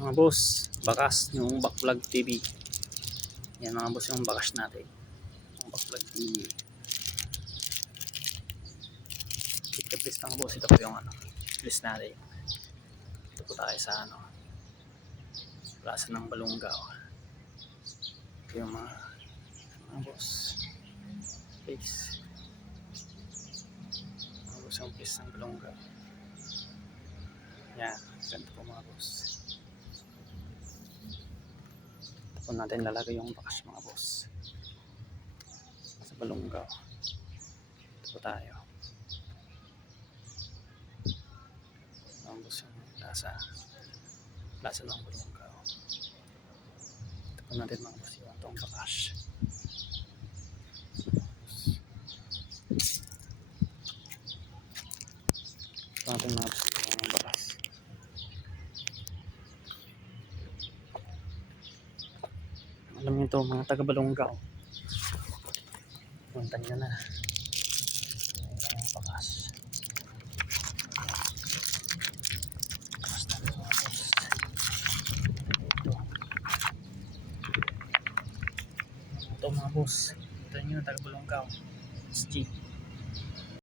Mga boss, bakas yung Backvlog TV. Yan mga boss yung bakas natin. Yung Backvlog TV. Ito please mga boss, ito po yung list natin. Ito po tayo sa Plaza ng Balongaw. Ito yung mga boss. Please. Mga boss yung place ng Balongaw. Yan, ganito po mga boss. Ito natin lalagay yung bakas mga boss sa Balongaw. Ito po tayo mga boss yung plaza ng Balongaw. Ito po natin mga boss yung itong bakas. Ito natin mga boss yung bakas. Alam niyo ito mga taga Balongaw, punta nyo na yung bakas. Ito mga boss, punta nyo na taga Balongaw. SG